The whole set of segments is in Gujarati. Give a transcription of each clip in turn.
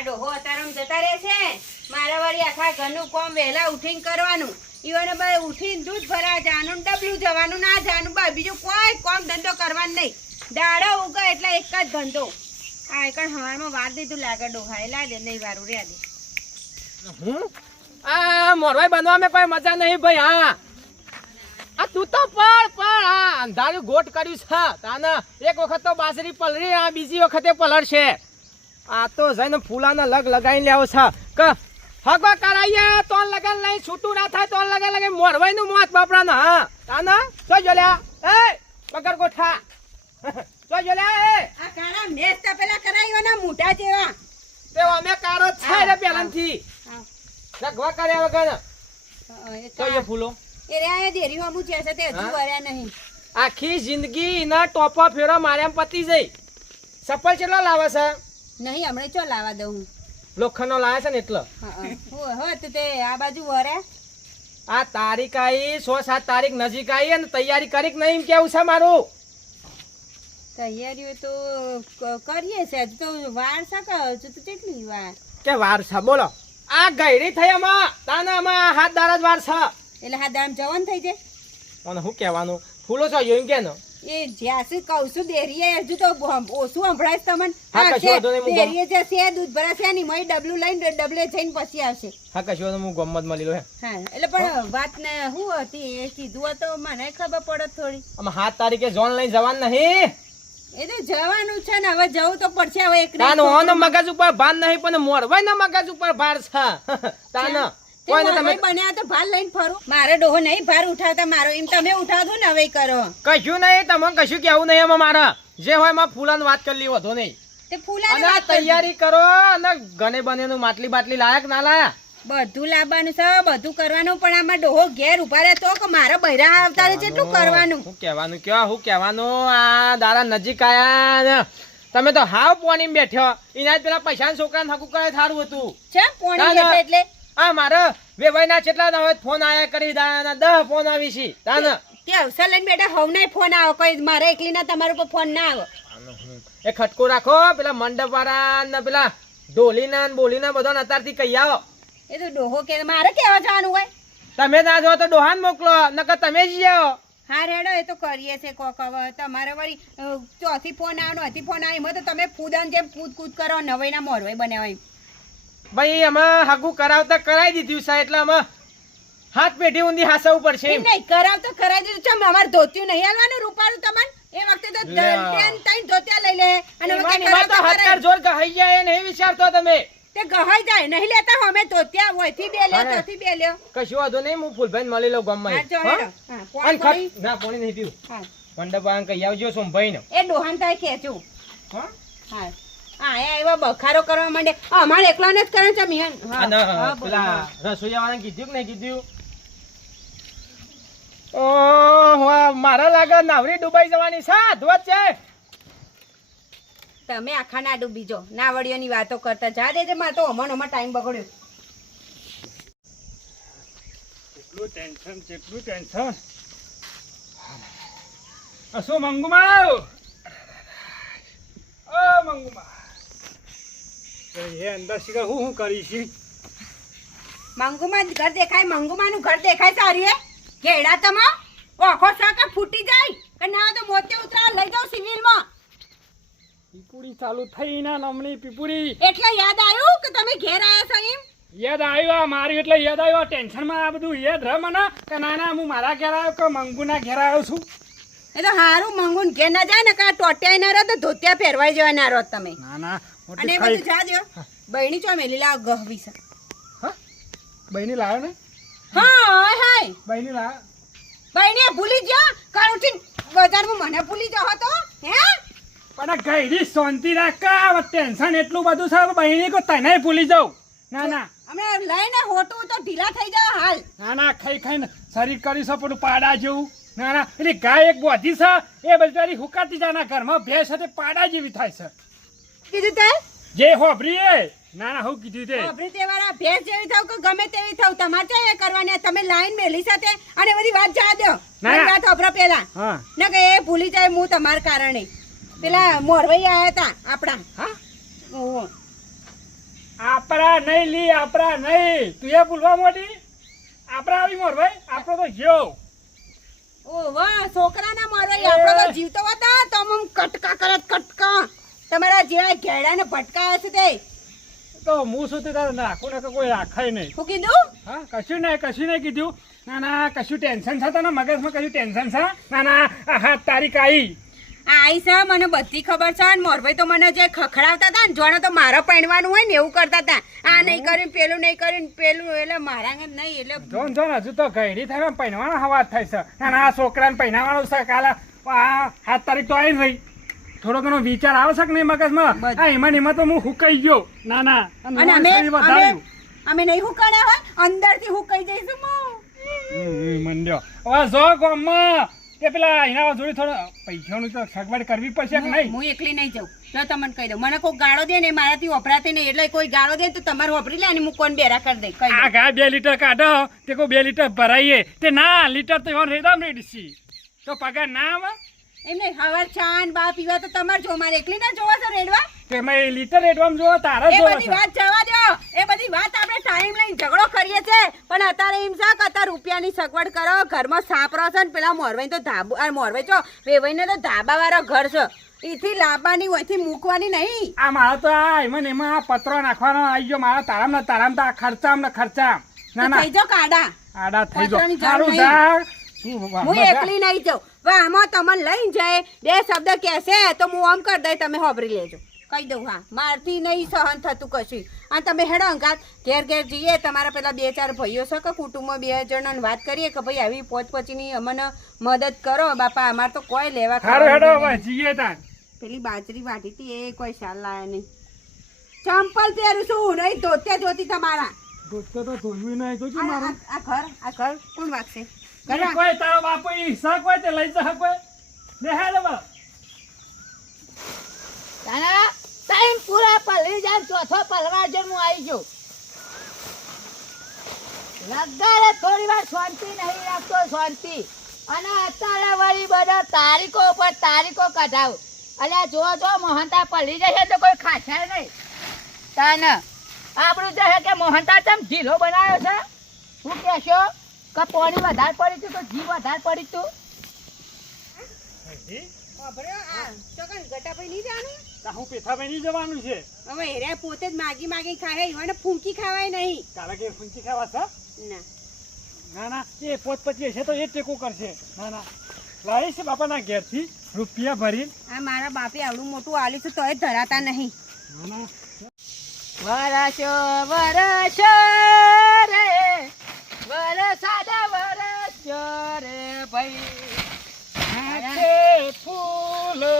આ ડોહો અતારમ જતા રહેશે મારા વાળી આખા ઘરનું કોમ વહેલા ઉઠીને કરવાનું. ઈવને ભાઈ ઉઠીને દૂધ ભરા જવાનું, ડબલું જવાનું, ના જવાનું બા બીજું કોઈ કોમ ધંધો કરવાનું નહીં. દાડો ઉગે એટલે એક જ ધંધો. આ એક હવામાં વાર દીધું લાગે ડોહા એ લાગે નહીં વારું, રહ્યા દે. હું? આ મોરવાઈ બનવામાં કોઈ મજા નહીં ભાઈ, હા. આ તું તો પડ પડ આ અંધારું ગોટ કર્યું છે. તાને એક વખત તો બાસરી પલરી, આ બીજી વખતે પલળશે. આ તો જઈને ફૂલાના લગ લગાવી લેવો છે. કે હગવા કરાઈએ તો લગન લઈ છૂટું ના થાય તો લગન લગે મોરવાઈ નું મોત બાપરાનો હા. તાના? જો જો લ્યા. એ પકડ ગોઠા. જો લ્યા એ. આ કાળા મેસ તો પેલા કરાયો ના મોઢા જેવા. તે અમે કારો છે રે પહેલાંથી હા. રગવા કર્યા વગર. તો એ ફૂલો. એ રહ્યા દેરી અમુક છે તે હજુ? વર્યા નહીં. આખી જિંદગી ના ટોપા ફેરો માર્યા પતી જઈ. સફળ કેટલો લાવે છે? નહીં હમણાં ચો લાવા દઉં? હું. લોખંડનો લાવે છે ને એટલો. હા, હા. હું હો તો તે આ બાજુ વરે. આ તારીખ આવી સો સાત તારીખ નજીક આવી અને તૈયારી કરી નહીં એમ કેવું છે મારું? તૈયારીઓ તો કરીએ છે. હજુ તો વાર સાકા હજુ તો કેટલી વાર? કે વાર છે? બોલો. આ ગયડી થઈ આમાં. તાના આમાં હાથ દારા જ વાર છે. એટલે હાથ દામ જવાન થઈ જાય? અને શું કહેવાનું? ફૂલો છો એમ કે ને એ જ્યાંથી કહું છું દેરીએ હજુ તો ઓછું સંભળાય તમને. હા, હા, કશો છે. હું દૂધ ભરાશે ને મય ડબલું લઈને ડબલે જઈને પછી આવશે. હા કશું હું ગમત મળી લો હે હા એટલે પણ વાત ને શું હતી એ કીધું તો મને ખબર પડે થોડી. આમાં સાત તારીખે જોન લઈને જવાનું નહીં. એ તો જવાનું છે ને હવે જવું તો પડશે હવે એક ઓનો મગજ ઉપર ભાર નહીં પણ મોરવાઈ ના મગજ ઉપર ભાર છે. તાનો. કોઈને તમે બન્યા તો ભાર લઈને ફરો. મારે ડોહો નહીં ભાર ઉઠાવતા મારો એમ તમે ઉઠાવો ને હવે કરો. કશું નહીં તમે કશું કેવું નહીં એમાં મારા. જે હોય એમાં ફૂલાની વાત કરી લી વધો નહીં. તે ફૂલાની વાત તૈયારી કરો અને ગને બનેનું માટલી બાટલી લાયક ના લાયા. બધું લાવવાનું છે બધું કરવાનું પણ આમાં ડોહો ઘેર ઊભા રહે તો કે મારા બૈરા આવતા રહે કેટલું કરવાનું? શું કહેવાનું? કેવા શું કહેવાનું? આ દારા નજીક આયા ને. તમે તો હાવ પોણી બેઠો. એના પેલા પૈસા છોકરાને હકુ કરે સારું હતું. છે પોણી ના, ના. એટલે? આ મારે વેવાઈના કેટલા ના હોય ફોન આયા કરી દાના દહ ફોન આવી છે. દાના તે અવસર લઈને બેઠા હોવ નહીં ફોન આવો કોઈ મારે એકલી ના તમારા ઉપર ફોન ના આવો. એ ખટકો રાખો પેલા મંડપ વાળા ને પેલા ઢોલીના ને બોલીના બધા અત્યારથી કહી આવો. એ તો ડોહો કે મારે કેવા જવાનું હોય? તમે ના જો તો ડોહાન મોકલો નકર તમે જ જાઓ. હા રેડો એ તો કરીએ છે કોક હવે. તમારે વળી ચોથી ફોન આવનો હતી ફોન એમાં તો તમે ફૂદાન જેમ કૂદ કૂદ કરો નવાઈના મોરવાઈ બનાવાય ભાઈ અમે હાગું કરાવતા કરાવી દીધું છે એટલે આમાં હાથ પેઢી ઊંધી હાસવું પડશે એમ. નહીં કરાવ તો કરાવી દીધું. છે અમાર ધોતિયું નહીં હાલવાનું રૂપાળું તમને એ વખતે તો. ત્રણ ત્રણ ધોતિયા લઈ લે. અને વખતે એમાં એમાં કરાવતા હાથકાર જોર ગહાઈ જાય એ નહીં વિચારતો તમે. તે ગહાઈ જાય નહીં લેતા અમે ધોતિયા હોયથી બે લ્યો. ત્યાંથી બે લ્યો કશું વાંધો નહીં હું ફૂલભાઈ મળી લઉં ગામમાં ના પાણી નહીં પીવું. મંડપ આંક આવજો સોમભાઈ ને એ ડોહાન થાય ખેંચું હા? હા. એ એવા બખારો કરવા માંડે. અમારે એકલાને જ કરે છે મિહન હા, પેલા બોલો. રસોઈયા વાળાને કીધું કે નહીં કીધું? ઓહ, મારે લાગે નાવરી ડુબાઈ જવાની છે છે. તમે આખા ના ડૂબી જો નાવડીઓની વાતો કરતા જા દેજે મારે તો હમણાં અમાર ટાઈમ બગડ્યો. કેટલું ટેન્શન કેટલું ટેન્શન. શું મંગુમાં આવ્યો ઓ મંગુમાં એ અંદર શીખા હું હું કરી છી? મંગુમાં ઘર દેખાય મંગુમાનું ઘર દેખાય સારી ઘેડા તમે ઓખો સાકા ફૂટી જાય. કે ના તો મોતે ઉતરા લઈ જાવ સિવિલમાં. પીપુડી ચાલુ થઈ ના નમણી એટલે યાદ આવ્યું કે તમે ઘેર આવ્યા છો એમ? યાદ આવ્યો મારી એટલે યાદ આવ્યો ટેન્શનમાં આ બધું. યાદ રહ મને કે ના ના હું મારા ઘેર આવ્યો કે મંગુના ઘેર આવ્યો છું? એ તો હારું મંગુન ઘેર ના જાય ને કા ટોટિયા ના રહો તો ધોતિયા પહેરવાઈ જવા ના રહો તમે. ના ના અને બધું જા દો બહેણી ચો મેલી લાવ ગહવી છે. બહેની લાવ્યો ને? હા હાય હાય. બહેની લાવ બહેણી ભૂલી ગયો? કાલ ઉઠીને બજારમાં મને ભૂલી ગયો હતો હે? પણ ગઈરી શાંતિ રાખ કા ટેન્શન એટલું બધું છે બહેની કો તને ભૂલી જાઉં. ના ના. અમે લઈને હોટું તો ઢીલા થઈ જાવ હાલ. ના ના ખાઈ ખાઈને શરીર કરી છો પણ પાડા જેવું. ના ના એટલે ગાય એક બોધી છે એ બધી હુકાતી જાના ઘરમાં ભેંસ સાથે પાડા જેવી થાય છે. કીધું તે? જે હોભરીએ ના ના હું કીધું તે. હોભરી તે વાળા ભેંસ જેવી થાવ કે ગમે તેવી થાવ? તમારે ચાય એ કરવાની? તમે લાઈન મેલી સાથે અને બધી વાત જા દો. ના. મારી વાત અભરો પેલા હા. ના કે એ ભૂલી જાય હું તમારા કારણે. પેલા મોરવાઈ આયા હતા આપણા. હા? ઓહો. આપણા નહીં લી આપણા નહીં. તું એ ભૂલવા મોટી આપણા આવી મોર ભાઈ આપણો તો જીવ. ઓ વાહ છોકરાના મારો આપણો તો જીવતો હતા તો મમ કટકા કરત કટકા. તમારા જેવા ઘેડાને ભટકાયા છે તે. તો હું શું તે તારે નાખું ને કોઈ રાખાય નહીં. શું કીધું? હા કશું નહીં કશું નહીં કીધું. ના ના કશું ટેન્શન છે તને? મગજમાં કશું ટેન્શન છે? ના ના હા તારીખ આવી આઈ છે મને બધી ખબર છે. અને મોરભાઈ તો મને જે ખખડાવતા હતા ને જોણે તો મારે પહેણવાનું હોય ને એવું કરતા હતા. આ નહીં કરીને પેલું નહીં કરીને પેલું એટલે મારા નહીં એટલે જોન જોન હજુ તો ઘડી થાય પહેણવાનો હવા થાય છે. ના ના આ છોકરાને પહેરાવાનો છે કાલે. આ હાથ તારીખ તો આવી રહી. થોડો ઘણો વિચાર આવશે કે નહીં મગજમાં? બસ. એમાં એમાં તો હું હુકાઈ ગયો. ના ના. અને અમે અમે નહીં હુકાડ્યા હોય અંદરથી હુકાઈ જઈશું હું હમ, હમ, મંડ્યો. હવે જો ગામમાં એ પેલા એના જોડે થોડો પૈસાનું તો સગવડ કરવી પડશે કે નહીં? હું એકલી નહીં જાઉં. તમને કહી દઉં. મને કોઈ ગાળો દે ને મારાથી વપરાતી નહીં. એટલે કોઈ ગાળો દે તો તમારે વપરી લે અને હું કોણ બેરા કરી દે કહી આ બે લીટર કાઢો. તે કોઈ બે લીટર ભરાઈએ. તે ના લીટર તો એવાનું રેદામ રેડી તો પગાર ના આવે? એમ નહીં હવાર ચાન બા પીવા તો તમારે જો મારે એકલી ના જોવા છે રેડવા? તે એમાં લીટર રેડવામાં જો તારા એ બધી વાત જવા દો. એ બધી વાત આપણે ટાઈમ લઈને ઝઘડો કરીએ છે પણ અત્યારે એમ છે કે અત્યારે રૂપિયાની સગવડ કરો ઘરમાં સાપરો છે ને પેલા મોરવાઈ તો ધાબુ આ મોરવાઈ તો વેવાઈને તો ધાબા વાળો ઘર છે. એથી લાવવાની હોયથી મૂકવાની નહીં. આ મારા તો આ એમાં એમાં આ પત્રો નાખવાનો આવી ગયો મારા તારામ ના તારામ તો આ ખર્ચામ ને ખર્ચામ. ના ના. થઈ જાઓ કાડા. આડા થઈ પત્રોની સારું જા. હું એકલી નહીં જાઉં. આમાં તમને લઈને જાય બે શબ્દ કહેશે તો હું આમ કરી દઈ તમે હોબરી લેજો. કહી દઉં હા. મારથી નહીં સહન થતું કશું. અને તમે હેડો અંકાત ઘેર ઘેર જઈએ તમારા પેલા બે ચાર ભાઈઓ છે કે કુટુંબમાં બે જણાને વાત કરીએ કે ભાઈ આવી પોચ પછીની અમને મદદ કરો. બાપા અમારે તો કોઈ લેવા જઈએ હેડો તાન પેલી બાજરી વાટી હતી એ કોઈ શાલ લાયા નહીં. ચંપલ પહેરું છું નહીં ધોત્યા ધોતી તમારા. ધોતે તો ધોવી નહીં તો આ ઘર આ ઘર કોણ વાગશે? કોઈ તારો બાપો ઈ શાક હોય તે લઈ જા કોઈ લે બા. તારા ટાઈમ પૂરા પલળી જાય ચોથો પલવાર જે હું આવી ગયો. લગાડે થોડી વાર શાંતિ નહીં રાખતો શાંતિ. અને અત્યારે વળી બધા તારીખો ઉપર તારીખો કઢાવ. અને જો જો મોહનતા પલળી જશે તો કોઈ ખાશે નહીં. તને. આપણું જે કે મોહનતા ચમ ઢીલો બનાવ્યો છે? શું કહેશો? કે પાણી વધારે પડી તું તો ઘી વધારે પડી તું? જ બાપાના ઘેરથી રૂપિયા ભરી આ મારા બાપે આવડું મોટું આલ્યું છે તોય ધરાતા નહીં. ના ના. વરસો વરસો રે વરસાદ વરસો રે ભાઈ હાથે ફૂલો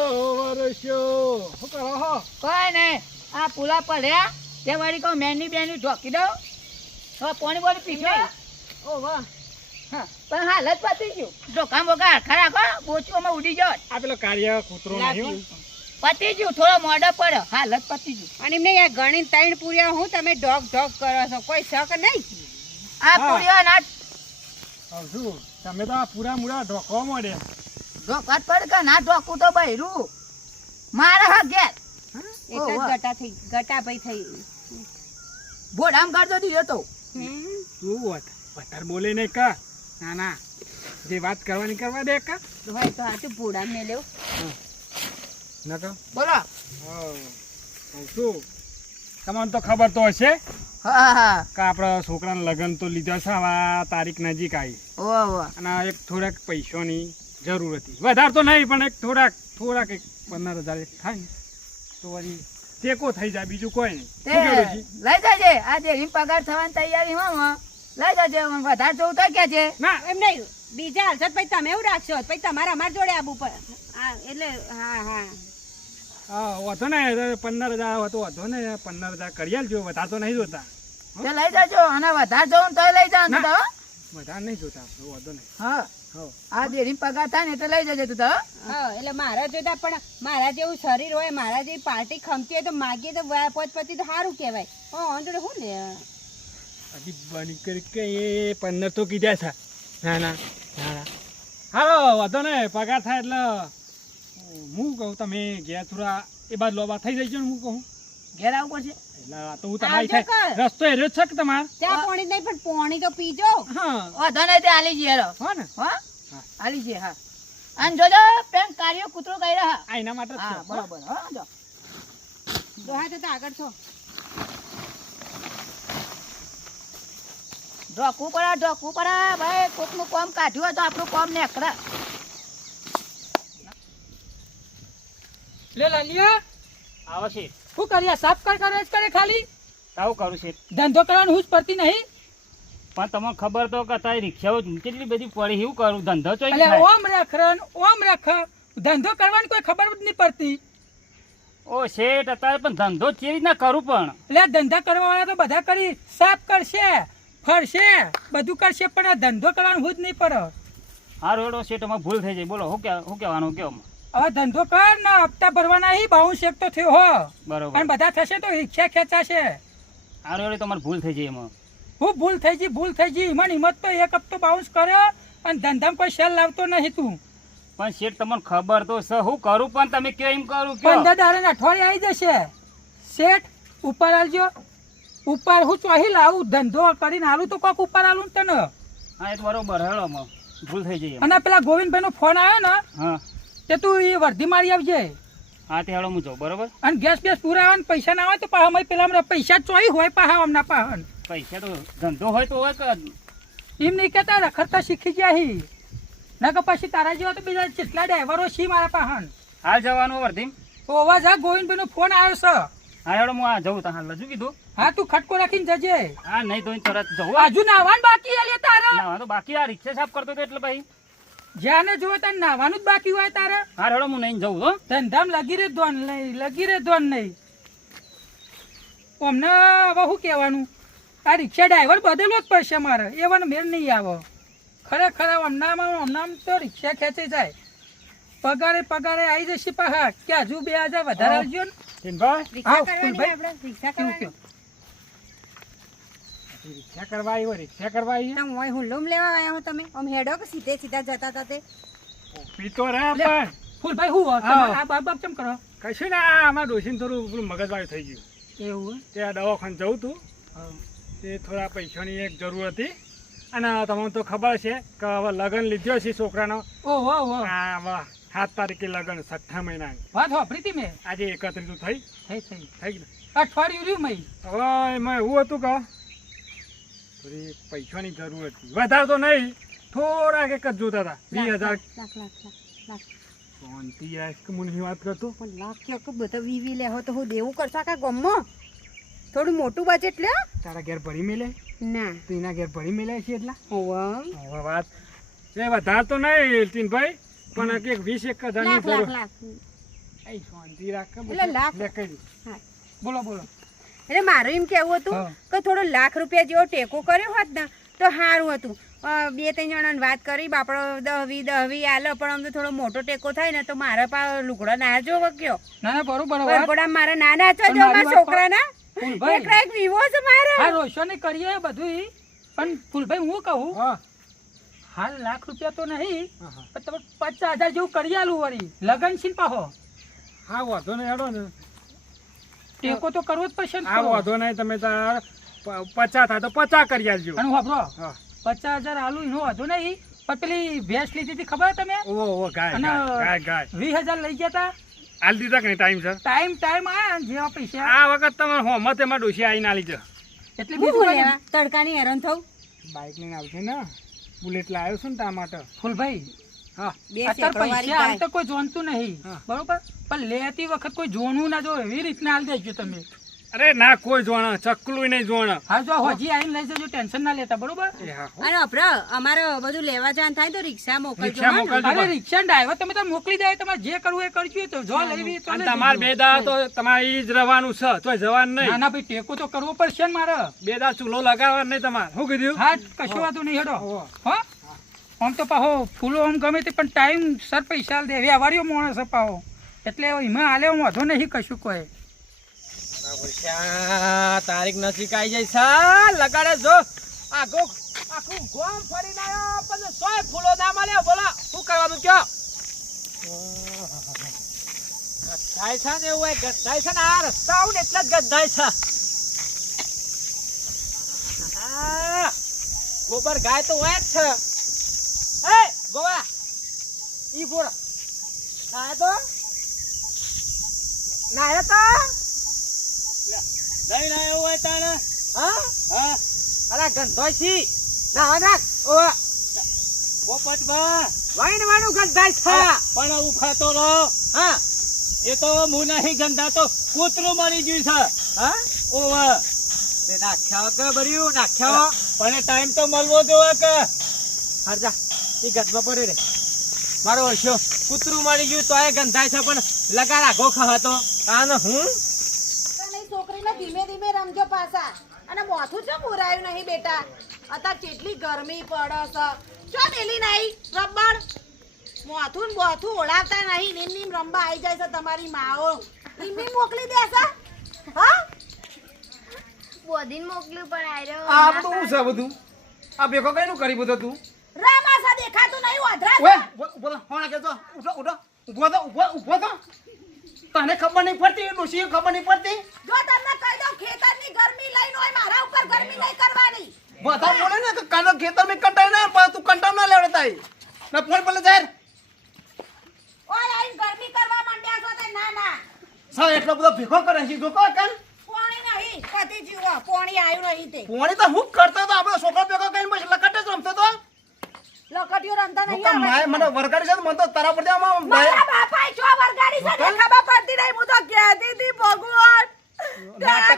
વરસ્યો શું કરો હો કોઈ નહીં આ પુલા પડ્યા તે વાળી કહું મેની બેની ઢોકી દઉં. હવે પોણી બોલી પીશો ઓ વાહ પણ હાલ જ પતી ગયું. ઢોકા બોકા હરખા રાખો બોચુમાં ઉડી જાવ આ પેલો કાર્ય કૂતરો નહીં પતી ગયું થોડો મોડો પડ્યો. હાલત પતી ગયું. અને એમને યાર ગણી ત્રણ પૂર્યા હું તમે ડોગ ડોગ કરો છો? કોઈ શક નહીં? આ પૂર્યો ના આવજો તમે તો આ પૂરા મૂળા ઢોકવા મળે ઢોકા પડ કે ના ઢોકું તો બહેરું મારા હા ઘેર. એક જ ગટા થઈ ગટા ભાઈ થઈ ભોડામ કરતો દીધો તો. હમ. તું વધ- વધારે બોલે નહીં કા ના ના. જે વાત કરવાની કરવા દે કા હોય તો હાચું ભૂડા મેં લેવું. ના કા શું? તમને તો ખબર તો હશે. હા છોકરા કે આપણા છોકરાના લગ્ન તો લીધા છે આવા તારીખ નજીક આવી. અને એક થોડાક પૈસાની જરૂર હતી. વધારે તો નહીં પણ એક થોડાક થોડાક એક પંદર હજાર એક થાય. તો વળી ટેકો થઈ જાય બીજું કોઈ નહીં? લઈ જજે. આજે દેરી પગાર થવાની તૈયારી માં લઈ જજે. વધારે જોવું તો કે છે. ના. એમ નહીં. બીજા હાલશો પછી તમે એવું રાખશો. પછી તમારે અમારા જોડે આબુ પડે હા એટલે હા હા. હા વધો ને પંદર હજાર હોય તો વધો ને પંદર હજાર કરી આલજો વધારે તો નહીં જોતા. તે લઈ જજો. અને વધારે જોવું તો લઈ જવાનું ના. વધારે નહીં જોતા. વધો નહીં. હો. આ દેરી પગાર થાય ને એટલે લઈ જજે તું તો હા. એટલે મારા જોતા પણ મારા જેવું શરીર હોય મારા જેવી પાર્ટી ખમતી હોય તો માગીએ તો પોચ પોત પતિ તો સારું કહેવાય. પણ ઓન શું લે. હજી બની કરી કે એ પંદર તો કીધા છે ના ના ના ના. હાલો વધો ને પગાર થાય એટલે હું કહું તમે ઘેર થોડા એ બાદ લોબા થઈ જજો ને હું કહું. ઘેર આવવું પડશે. તો હું તમારી થાય રસ્તો એર્યો છે કે તમાર? ચા પાણી નહીં પણ પાણી તો પીજો. હા. વાંધો નહીં તે આલી જઈએ હો ને. હા. આલી જઈએ હા. અને જોજો પેન કાર્યો કૂતરો કરી રહ્યા આ એના માટે હા છે. હા જો. દોહા જતા આગળ છો. ઢોકવું પડે ઢોકવું પડે. ભાઈ કોકનું કોમ કાઢ્યું હોય તો આપણું કોમ નેકળે. લે લાલિયા. આવો છે. શું કર્યા સાફ કર કરે જ કરે ખાલી? આવું કરું છે. ધંધો કરવાનું હું જ પડતી નહીં. પણ તમને ખબર તો કે તારી રિક્ષાઓ કેટલી બધી પડી એવું કરું? ધંધો તો એટલે ઓમ રખ ઓમ રખ. ધંધો કરવાની કોઈ ખબર જ નહીં પડતી. ઓ શેઠ અત્યારે પણ ધંધો કેવી રીતના કરું પણ? એટલે ધંધા કરવા વાળા તો બધા કરી સાફ કરશે ફરશે બધું કરશે પણ આ ધંધો કરવાનું હું જ નહીં પડે. હારો રોડો શેઠ અમારે ભૂલ થઈ જાય. બોલો શું કે શું કહેવાનું કેવો હવે ધંધો કર ને હપ્તા ભરવાના હી બાઉન્સ એક તો થયો હો. બરોબર. પણ બધા થશે તો રિક્ષા ખેંચાશે. એડો તમારે ભૂલ થઈ જાય એમાં. હું ભૂલ થઈ ગઈ ભૂલ થઈ ગઈ. હિંમત હિંમત તો એક હપ્તો બાઉન્સ કર્યો અને ધંધામાં કોઈ સેલ લાવતો નહીં તું. પણ શેઠ તમને ખબર તો છે હું કરું પણ તમે કેમ એમ કરું કયો? પંદર દાડે અઠવાડિયે આવી જશે. શેઠ ઉપર આવજો. ઉપર હું ચોહી લાવું ધંધો કરીને હાલું તો કોક ઉપર આલું તને. હા એ બરોબર હેડો ભૂલ થઈ જાય અને પેલા ગોવિંદભાઈ નો ફોન આવ્યો ને હા. તે તું એ વર્ધી મારી આવજે. હા તે હેડો હું જાઉં બરોબર? અને ગેસ બેસ પૂરા આવે ને પૈસા ના આવે તો પાહા મય પેલા હમણાં પૈસા ચોઈ હોય પાહા અમના પાહન પૈસા તો ધંધો હોય તો હોય કે એમ નહીં કહેતા રખડતા શીખી ગયા હી. ના કે પછી તારા જેવા તો બીજા કેટલા ડ્રાઈવરો છે મારા પાહન હાલ જવાનું વર્ધી. તો અવાજ આ ગોવિંદભાઈ નો ફોન આવ્યો છે. હા હેડો હું આ જઉં તા લજુ કીધું? હા તું ખટકો રાખીને જજે. હા નહીં તો તરત જવું. હજુ નાવાન બાકી લે તારે. ના તો બાકી આ રિક્ષા સાફ કરતો તો એટલે ભાઈ જ્યાં જોવે તારે નાવાનું જ બાકી હોય તારે. હા હેડો હું નહીં જઉં હો. ધંધામ લગી રે ધોન નહીં લગી રે ધોન નહીં અમને હવે શું કહેવાનું? આ રિક્ષા ડ્રાઈવર બદલવો જ પડશે મારે. એવાનો મેળ નહીં આવે. ખરેખર હમણાં હમણાં તો રિક્ષા ખેંચી જાય. પગારે પગારે આવી જશે પાછા. કે હજુ બે હજાર વધારે આવજો ને. રિક્ષા કરવાની આપણે રિક્ષા કરવાની? રિક્ષા કરવા આવ્યો રિક્ષા કરવા આવ્યો હું અહીં હુલ્લુમ લેવા આવ્યા હું તમે? આમ હેડો કે સીધે સીધા જતા હતા તે? પીતો રે પણ. ફૂલભાઈ હું આ બાપ બાપ કેમ કરો? કશું ના આમાં ડોસીને થોડું પેલું મગજવાયું થઈ ગયું. એવું તે દવાખાને જવું તું. તે થોડા પૈસાની એક જરૂર હતી. અને તમને તો ખબર છે કે હવે લગ્ન લીધો છે છોકરાનો. ઓહો ઓહો હા વાહ સાત તારીખે લગ્ન છઠ્ઠા મહિના વાત વાપરી હતી મેં આજે એકત્રીસ થઈ. થઈ થઈ. થઈ ગયું. અઠવાડિયું રહ્યું મય. હવે એમાં એવું હતું કે થોડી પૈસાની જરૂર હતી. વધારે તો નહીં થોડા કે કજો જોતા હતા. વીસ હજાર. શાંતિ યાર કે મુની વાત કરતો? પણ લાખ કે બધા વીવી લેહો તો હું દેવું કરશો કા ગમમાં થોડું મોટું બજેટ લે તારા ઘેર ભરી મેલે? ના. તો એના ઘેર ભરી મેલે છે એટલા? ઓવા હવે વાત. એ વધારે તો નહીં ટીનભાઈ પણ એક વીસ એક હજારની લાખ લાખ જરૂર. શાંતિ રાખ કે લે. હા. બોલો બોલો. એટલે મારું એમ કેવું હતું કે થોડો લાખ રૂપિયા જેવો ટેકો કર્યો હોત ને તો સારું હતું. બે ત્રણ જણાને વાત કરી બાપડો દહવી દહવી આલો પણ આમ તો થોડો મોટો ટેકો થાય ને તો મારા પા લુગડો ના જો કયો ના ના બરોબર બરોબર મારા ના ના છો જો મારા છોકરાના? ફૂલભાઈ. એકલા એક વિવો છે મારે. હા ને કરીએ બધું પણ ફૂલભાઈ હું કહું? હા. હાલ લાખ રૂપિયા તો નહીં. પણ તમે પચાસ હજાર જેવું કરી આલું વળી. લગન છે ને પાહો. હા વાંધો નહીં હેડો ને. ટેકો તો કરવો જ પડશે ને હા વાંધો નહીં તમે તાર પચાસ થાય તો પચાસ કરી આવજો અને વાપરો? પચાસ હજાર આલુ એનો વાંધો નહીં. પણ પેલી ભેંસ લીધી હતી ખબર તમે? ઓ ઓ ગાય ગાય ગાય વીસ હજાર લઈ ગયા હતા આલ દીધા કે નહીં ટાઈમ સર? ટાઈમ ટાઈમ આયા જે જેવા પૈસા. આ વખત તમે હોમત એમાં ડોસી આવીને આલી છે. એટલે હું બીજું કઈ તડકાની હેરાન થવું? બાઇક લઈને આવશે ને. બુલેટ લાવ્યો છું ને તા માટે. ફૂલભાઈ હા. બે અત્યારે શેકડો વાળી પૈસા હાલ તો કોઈ જોનતું નહીં. બરોબર? પણ લેતી વખત કોઈ જોણવું ના જો એવી રીતના હાલ દેજો તમે. અરે ના કોઈ જોણ ચકલું નહીં જોણ. હા જો હજી આવીને લઈ જજો ટેન્શન ના લેતા બરોબર? એ હા હો. અને અપરા અમારે બધું લેવા જવાનું થાય તો રિક્ષા મોકલજો. અરે ડ્રાઈવર તમે તો મોકલી જાય તમારે જે કરવું એ કરજો તો જો લેવી તો તમારે જજો. બે દા તો તમારે ઈ જ રહેવાનું છે તો જવાનું ના નહીં. ના ભાઈ ટેકો તો કરવો પડશે ને મારે. બે દા ચૂલો લગાવવા નહીં તમારે. શું કીધું? હા કશું વાતું નહીં હેડો. હો. આમ તો પાહો ફૂલો આમ ગમે તે, પણ ટાઈમ સર પૈસા દે. વ્યવહારીઓ માણસ પાહો. એટલે એમાં હાલે હું વાંધો નહીં, કશું કોઈ. તારીખ નજીક આવી જાય છે. લગાડે જો. આખું આખું ગોમ ફરીને આવ્યો, પણ સોય ફૂલો ના મળ્યા બોલો, શું કરવાનું કયો? ગધાય છે ને એવું ગંધાય છે ને આ રસ્તા આવું ને એટલે જ ગધાય છે. ગોબર ગાય તો હોય જ છે. એ ગોવા ઈ બોલ નાય તો નાય તો નહીં ના હોય તાણે હા હા અલા ગંધોય છી. ના ના ઓ પોપટ વાઈન વાળું ગંધાય છે. પણ ઉખાતો રહો. હા. એ તો હું નહીં ગંધાતો કૂતરું મરી ગયું છે. હા? ઓવા. નાખ્યા કે ભર્યું નાખ્યા પણ ટાઈમ તો મળવો જોઈએ કે. હરજા એ ગંધમાં પડ્યો રે. મારો ઓછો કૂતરું મળી ગયું તો એ ગંધાય છે પણ લગા રાખો ખહતો આને હું? છોકરીને ધીમે ધીમે રમજો પાછા. અને મોથું ચમ ઉરાયું નહીં બેટા? અત્યારે કેટલી ગરમી પડે છે. ચો નહીં રબડ મોથું ને બોથું ઓળાવતા નહીં નીમ નીમ રંબા આવી જાય છે તમારી માઓ. નીમ નીમ મોકલી દેશે હા? બોધીને મોકલ્યું પણ આયરો આ બધું શું છે બધું? આ ભેગો કઈનું કરી બધું તું? રામાસા દેખાતું નહીં વધરા ઓએ ઊભો હોણા કે જો ઉઠો ઉઠો ઊભો તો ઊભો ઊભો તો તને ખબર નહીં પડતી ડોશી ખબર નહીં પડતી? જો તમને કહી દઉં ખેતરની ગરમી લઈને હોય મારા ઉપર ગરમી નહીં કરવાની. બધા બોલે ને કે કાનો ખેતર મેં ના પણ તું કંટાળ ના લેવડે તાઈ. ના ફોન પર જાહેર. ઓય આઈ ગરમી કરવા માંડ્યા છો તે ના ના. સા એટલો બધો ભેગો કરે છે જોકો કાન પોણી નહીં પતિ જીવો પોણી આવ્યું નહીં તે. પોણી તો હું કરતો તો આપણો છોકરો ભેગો કરીને બસ લકટ જ રમતો તો. લકટીઓ રમતા નહીં આવે. માય મને વરગાડી છે મને તો તારા પર આમાં મારા બાપા જો વરગાડી છે ખબર પડતી નહીં હું તો કહેતી હતી ભગવાન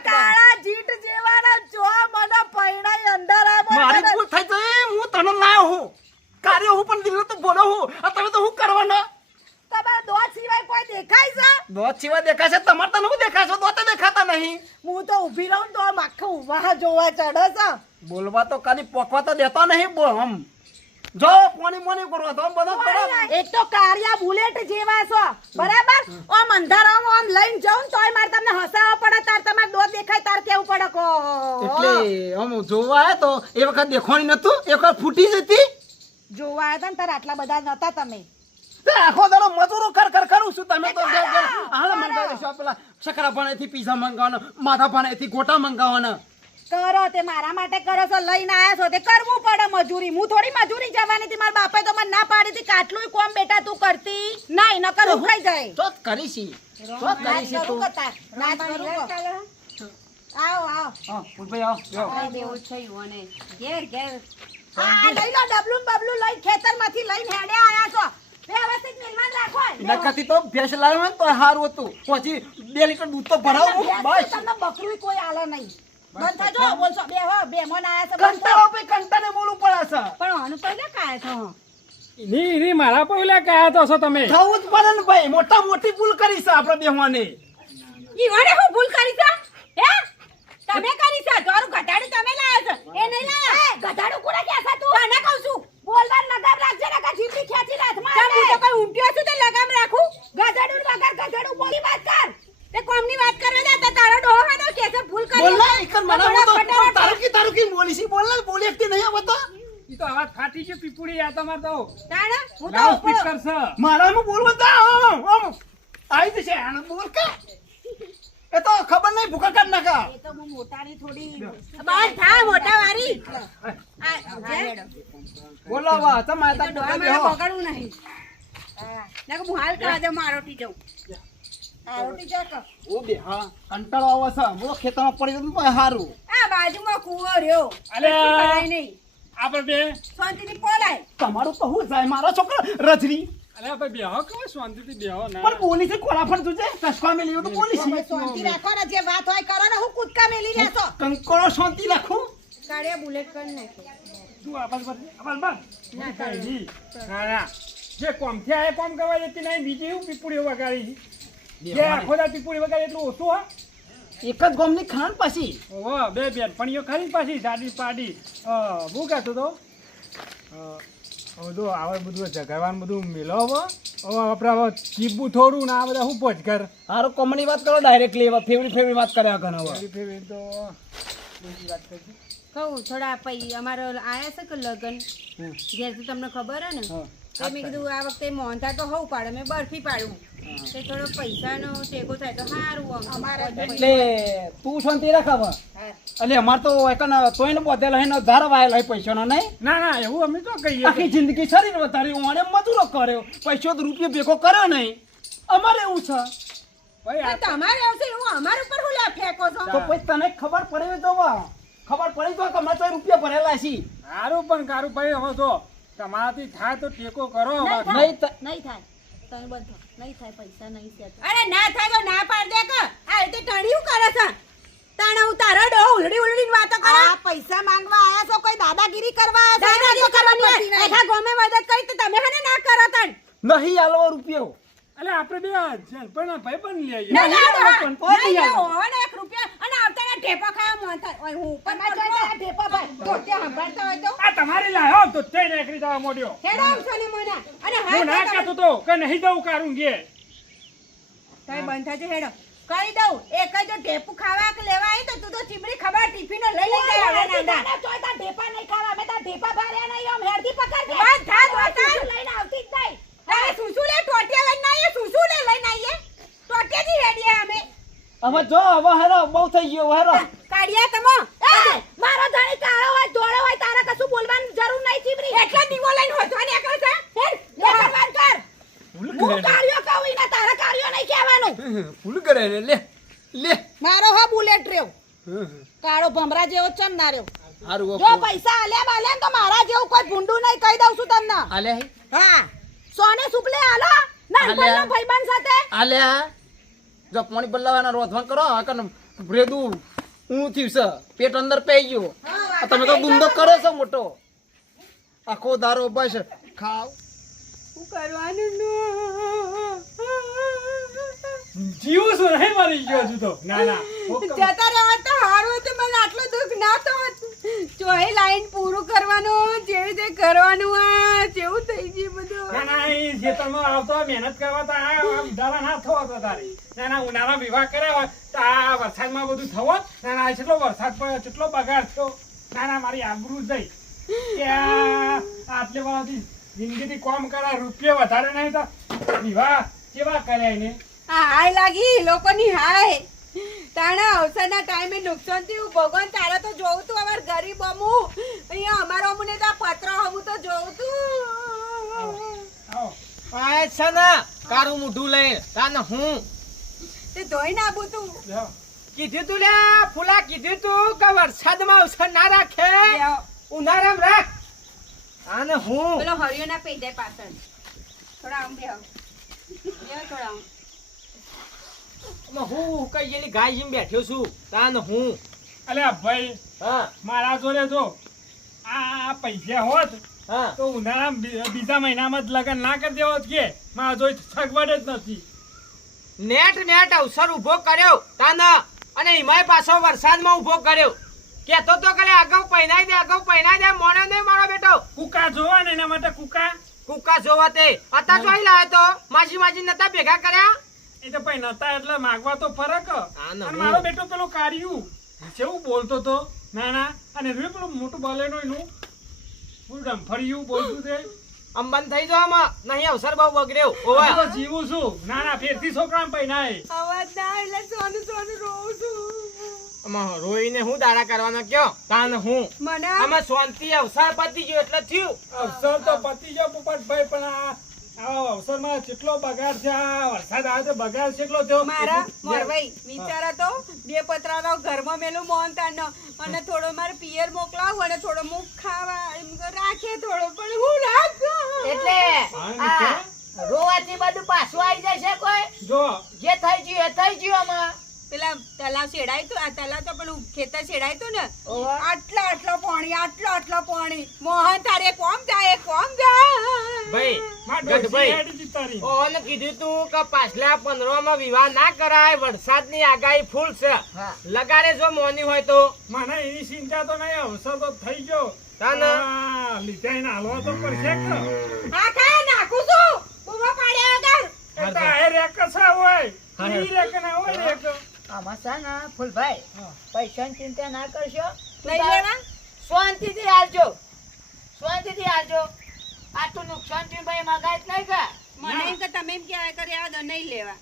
કાળા જીટ જેવાના જો મને પૈણાઈ અંદર આ મારી ભૂલ થઈ જઈ હું તને ના હું. કાર્ય હું પણ દિલ તો બોલો હું. આ તમે તો હું કરવાના? તમારા દોત સિવાય કોઈ દેખાય છે? દોત સિવાય દેખાશે તમારે તો હું દેખાશો દોત દેખાતા નહીં. હું તો ઊભી રહું તો આમ આખું ઊભા જોવા ચડે છે. બોલવા તો ખાલી પોકવા તો દેતો નહીં બો આમ જો પોની મોની કરો તો બધો કરો. એક તો કારિયા બુલેટ જેવા છો. બરાબર? ઓમ અંધારામાં આમ લઈને જાઉં તોય મારે તમને હસાવા પડે તાર તમારે દોત દેખાય તાર કેવું પડે કો એટલે આમ જોવા તો એ વખત દેખવાની નતું એ વખત ફૂટી જતી જોવા આવ્યા હતા ને તાર આટલા બધા નતા તમે. તે આખો દાડો મજૂરો કર કર કરું છું તમે તો. હાલ મંગાવી દેશો પેલા શકરા ભાણેથી પીઝા મંગાવવાનો માથા ગોટા મંગાવવાના. કરો તે મારા માટે કરો છો લઈને આયા છો તે કરવું પડે મજૂરી. હું થોડી મજૂરી જવાની હતી મારા બાપાએ તો મને ના પાડી હતી કાટલું કોમ બેટા તું કરતી ના ન કરું ખાઈ જાય. તો કરીશી. તો કરીશી તું. ના કરું આવો આવો. હા ફૂલભાઈ આવો આવો. આ લઈ લો ડબલું બબલું લઈ ખેતરમાંથી લઈને હેડે આયા છો. વ્યવસ્થિત નિર્માણ રાખો. નકરથી તો ભેંસ લાવ્યો ને તો સારું હતું. પછી બે લીટર દૂધ તો ભરાવું. બસ. તમને બકરું કોઈ આલે નહીં. બંધ જો બોલશો. બે હો બે મન આયા છે કંટાળો ભાઈ કંટાળે બોલવું પડે છે. પણ આનું તો ને કાય છો ની ની મારા કયા તો છો તમે? થવું જ પડે ને ભાઈ મોટા મોટી ભૂલ કરી છે આપણે બેહવાની. ઈવાને હું ભૂલ કરી છે? હે? તમે કરી છે? ઘટાડું તમે લાયા છો. એ નહીં લાયા? એ ઘટાડું કોને કે છે તું? તને કહું છું. બોલવાનું લગામ રાખજે ને કા જીભડી ખેંચી લાથ માર હું તો કઈ ઊંટ્યો છું તે લગામ રાખું. ગધેડું વગર ગધેડું બોલી વાત કર. તે કોમની વાત કરવા જા તો તારો ડોહો હાનો કે છે? ભૂલ કરી બોલ ના એકર મને તો. તારું કી તારું કી બોલી છે બોલ ના બોલી એકતી નહીં આવતો ઈ તો અવાજ ફાટી છે પીપુડી આ તમાર તો. તાણ હું તો ઉપર- સ્પીકર છે. મારામાં બોલવા તા આમ આમ આવી જશે આને બોલ કા. એ તો ખબર નહીં ભૂખા કર નાખા. એ તો હું મોટાની થોડી બસ થા મોટા વારી. બોલો વા તમારે તો ડોહા મને પકડવું નહીં. ના કે હું હાલ કરવા દઉં મારોટી જાઉં. આરોટી જા. કર. ઓ બે હા. કંટાળો આવે છે. બોલો ખેતરમાં પડી જતું તો સારું આ બાજુમાં કૂવો રહ્યો. અલે. નહીં. આપણે બે. શાંતિથી પોલાય. તમારું તો હું જાય મારો છોકરો રજરી અરે ભાઈ બેહો કેવો શાંતિથી બેહો ના? પણ બોલી છે કોલા પર જોજે. કસકા મેલી તો બોલી છે શાંતિ રાખો ને જે વાત હોય કરો ને હું કૂદકા મેલી રહેશો. કંકોળો શાંતિ રાખું. કાળિયા બુલેટ કરી નાખે તું આપાસ પર આપાસ પર ના કઈ ના ના. જે કોમથી આ કોમ કરવા જતી નહીં બીજી એવું પીપુડી વગાડી જે આખો દા પીપુડી વગાડી એટલું ઓછું હા? એક જ ગોમની ખાન પાછી. ઓહો બે બેનપણીઓ ખાલી પાછી દાદી પાડી. અ, હું કહેતો તો અ, બધું આવે બધું જગાડવાનું બધું મેલો હવે હવે આપણે હવે ચીબું થોડું ને આ બધા હું પોચ કર. હારો કોમની વાત કરો ડાયરેક્ટલી એવા ફેવરી ફેવરી વાત કર્યા ઘણા હવે. ફેરી તો બીજી વાત કરજો કહું થોડા પૈ અમારો આયા છે કે લગન? ઘેર તો તમને ખબર હે ને? હા. તે મેં કીધું આ વખતે મોહનથાળ તો હોવું પાડે મેં બરફી પાડું. તે થોડો પૈસાનો ટેકો થાય તો સારું અમારે એટલે તું શાંતિ રાખ હવે. એટલે અમાર તો એકન તોય ને બધેલા હે ને ધાર વાયેલા હે પૈસાનો નહીં? ના ના એવું અમે તો કહીએ આખી જિંદગી શરીર વધારી ઓણે મજૂરો કર્યો. પૈસો તો રૂપિયો ભેગો કર્યો નહીં. અમારે એવું છે. ભાઈ આ તો તમારે આવશે હું અમાર ઉપર હું લે ફેંકો છો? તો પછી તને ખબર પડે તો વા. ખબર પડી તો કે અમે તો રૂપિયા ભરેલા છે. સારું પણ કારું ભાઈ હવે તો તમારાથી થાય તો ટેકો કરો. નહીં નહીં થાય. તમે બંધો. નહીં થાય પૈસા નહીં છે અરે ના થાય તો ના પાડ દે કે. આ રીતે ટણ્યું કરે છે. તાણા હું તારો ડો ઉલડી ઉલડી વાતો કરે. આ પૈસા માંગવા આયા છો? કોઈ દાદાગીરી કરવા આયા છો? દાદાગીરી કરવાની. આખા ગામે મદદ કરી તો તમે હને ના કરો તણ. નહીં આલો રૂપિયો. એટલે આપણે બે પણ ભાઈ પણ લઈ આવીએ. ના ના ના પણ નહીં હો ને એક રૂપિયા. અને આવતાના ઢેપો ખાવા થાય. ઓય હું ઉપર તમારે આ ભાઈ. તો તે સાંભળતો હોય તો? આ તમારી લાયો તો તે નીકળી જવા મોડ્યો. હેડો આવશો ને મને. અને હું ના કહેતો તો કે નહીં દઉં કારું ગે તઈ બંધ થાજે હેડો. કહી દઉં? એક જ ઢેપું ખાવા કે લેવા આવી તો તું તો ચીમડી ખબર ટિફિનો લઈ લઈ જાય નાના તાને ચોય તાર ઢેપા નહીં ખાવા અમે તાર ઢેપા ભાર્યા નહીં આમ હેડતી પકડ દે. બંધ થા, આ બંધ થા. ટીસ્યુ લઈને આવતી જ નહીં. તારે સુસુ લે ટોટિયા લઈને આવીએ સુસુ લે લઈને આવીએ ટોટિયાથી રેડીએ અમે હવે જો હવે હેરો બહુ થઈ ગયો હેરો. કાઢ્યા તમો? એ, મારો ધણી કાળો હોય ધોળો હોય તારે કશું બોલવાની જરૂર નહીં ચીબરી. એટલે દીવો લઈને હોતો ને એકલો છે હેડ, લે. કરવાનું કર. હું કાળિયો કહું ઈને તારે કાળિયો નહીં કહેવાનું. ભૂલ કરે લે લે લે. મારો હા બુલેટ રહ્યો. કાળો ભમરા જેવો ચમ ના રહ્યો હારું જો પૈસા આલ્યા બાલ્યા ને તો મારા જેવું કોઈ ભૂંડું નહીં કહી દઉં છું તમને. આલે હા સોને સુપલે હાલો નાનપણના આલ્યા. ભાઈબંધ સાથે આલે જો પાણી બદલાવાના રોધવાન કરો કન ભેદું ઊં થયું છે પેટ અંદર પેઈ ગયો. તમે તો ગુંદો કરો છો મોટો. આખો દારો બસ ખાવ. શું કરવાનું જીવું છું નહીં મરી ગયો છું તો. ના ના જતા રહેવા તો હારું હતું મને આટલું દુઃખ ના ચોહી લાઈન પૂરું કરવાનું જેવી રીતે કરવાનું આ જેવું થઈ ગયું બધું. ના ના એ ખેતરમાં આવતો મહેનત કરવા તો આ આમ ના થવા તો તારી. ના ના ઉનાળા વિવાહ કર્યા હોય તો આ વરસાદમાં બધું થવો ના ના કેટલો વરસાદ પડ્યો કેટલો બગાડ થયો. ના ના મારી આબરૂ જઈ. કે આ આટલે વાળાથી જિંદગીથી કોમ કરા રૂપિયો વધારે નહીં તો વિવાહ કેવા કર્યા એને? આ હાય લાગી લોકોની હાય. તાણા અવસરના ટાઈમે નુકસાન થયું. ભગવાન તારે તો જોઉં તું અમાર ગરીબ અમુ. અહીંયા અમારો અમુને તો આ પત્ર અમુ તો જોઉં તું. આવો. છે ને કારું મૂઢું લઈને. તાને હું તે ધોઈ નાખું તું. કીધું તું લે ફૂલા કીધું તું કે વરસાદમાં અવસર ના રાખે. ઉનાળામાં રાખ. આને હું? પેલો હરિયો ના પી જાય પાછળ. થોડા આમ બેહો. બેહો થોડા આમ. હું કઈ જેની ગાય જેમ બેઠ્યો છું. તાને હું. અલ્યા ભાઈ હા. મારા જોડે જો આ પૈસા હોત હા. તો ઉનાળા બીજા મહિનામાં જ લગન ના કરી દેવો કે. મારા જોઈ સગવડ જ નથી. નેટ નેટ અવસર ઊભો કર્યો તાના અને એમાંય પાછો વરસાદમાં ઊભો કર્યો. કેતો તો કે અગાઉ પહેરાઈ દે અગાઉ પહેરાઈ દે મોને નહીં મારો બેટો. કુકા જોવા ને એના માટે કુકા? કુકા જોવા તે. અતા જોઈ લાયો તો માજી માજી નતા ભેગા કર્યા? એ તો નતા એટલે માગવા તો ફરક. મારો બેટો પેલો કાર્યું. જેવું બોલતો તો ના ના. અને રે પેલું મોટું બલેનો એનું? પૂરું ફર્યું બોલતું તે. અંબન થઈ જાવ આમાં. નહીં અવસર બહુ બગડ્યો. ઓવા તો જીવું છું. ના ના ફેરથી છોકરા પૈનાય અવાજ ના એટલે સોનું સોનું રોઉં છું. રોઈને હું દાડા કરવાનો કયો? તાન હું. મને આમાં શાંતિ અવસર પતી ગયો એટલે થયું. અવસર તો પતી ગયો પોપટભાઈ પણ આ આવા અવસરમાં કેટલો બગાડ છે? આ વરસાદ આવે તો બગાડ કેટલો થયો? મારા મોરભાઈ વિચારા તો બે પતરાનો ઘરમાં મેલું મોહનતાનો અને થોડો મારે પિયર મોકલાવું અને થોડો મુખ ખાવા એમ તો રાખે થોડો પણ હું રાખું? એટલે હા, આ રોવાથી બધું પાછું આવી જશે કોઈ? જો. જે થઈ ગયું એ થઈ ગયું આમાં. પેલા તલા શેડાય તું આ તલા તો પેલું ખેતર શેડાય તું ને? આટલા આટલો પાણી આટલો આટલો પાણી. મોહન તારે કોમ જાય કોમ જાય. ભાઈ માં. ઓને કીધું તું કે પાછલા પંદરમાં વિવાહ ના કરાય વરસાદની આગાહી ફૂલ છે. લગાડે જો મોની હોય તો. મને એની ચિંતા તો નહીં અવસર તો થઈ ગયો. લીધા એને હાલવા તો પડશે નાખું છું. બૂમો પાડ્યા વગર. એ તો આ રેક છે હોય. ઈ રેક ના હોય રેક. આમાં છે ને ફૂલભાઈ પૈસાની ચિંતા ના કરશો. લઈ લેવા શાંતિથી હાલજો. શાંતિથી હાલજો. આટલું નુકસાન થયું ભાઈ મગાય નહીં કે મને એમ કે તમે એમ કહેવાય કરે આ નહીં લેવા.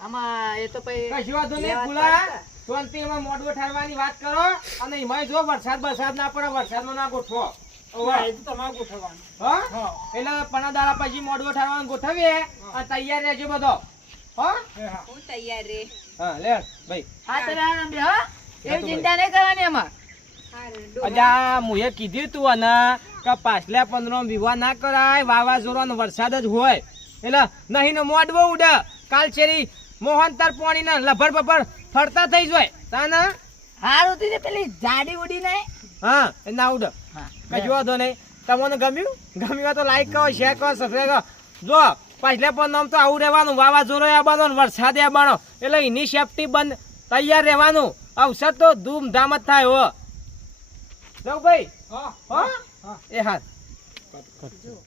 આમાં એ તો પછી કશી વાંધો નહીં ભૂલા. શાંતિમાં મોડવો ઠારવાની વાત કરો અને એમાં જો વરસાદ વરસાદ ના પડે વરસાદમાં ના ગોઠવો. ના, એ તો તમારે ગોઠવવાનું. હા? હા. એટલે પણા દાડા પછી મોડવો ઠારવાનું ગોઠવીએ તૈયાર રહેજો બધો. હું? તૈયાર રે હા લે ભાઈ. હા હો? એવી ચિંતા નહીં કરવાની એમાં. અજા મુએ કીધું તું અને કે પાછલા પંદરો વિવાહ ના કરાય વાવાઝોડાનો વરસાદ જ હોય. એટલે નહીં ને મોડવો ઉડે. કાલ શેરી મોહનતર પાણીના લભર બભર ફરતા થઈ જાય. તાના? હારું હતી ને પેલી જાડી ઉડી હા એ ના ઉડ. કઈ વાંધો નહીં. તમને ગમ્યું? ગમ્યું તો લાઈક કરો શેર કરો સબસ્ક્રાઈબ કરો. જો પાછલા પણ આમ તો આવું રહેવાનું વાવાઝોડો આવવાનો વરસાદ આવવાનો એટલે એની સેફટી બંધ તૈયાર રહેવાનું. અવસર તો ધૂમધામ જ થાય હો. ભાઈ? હા. હા? એ હા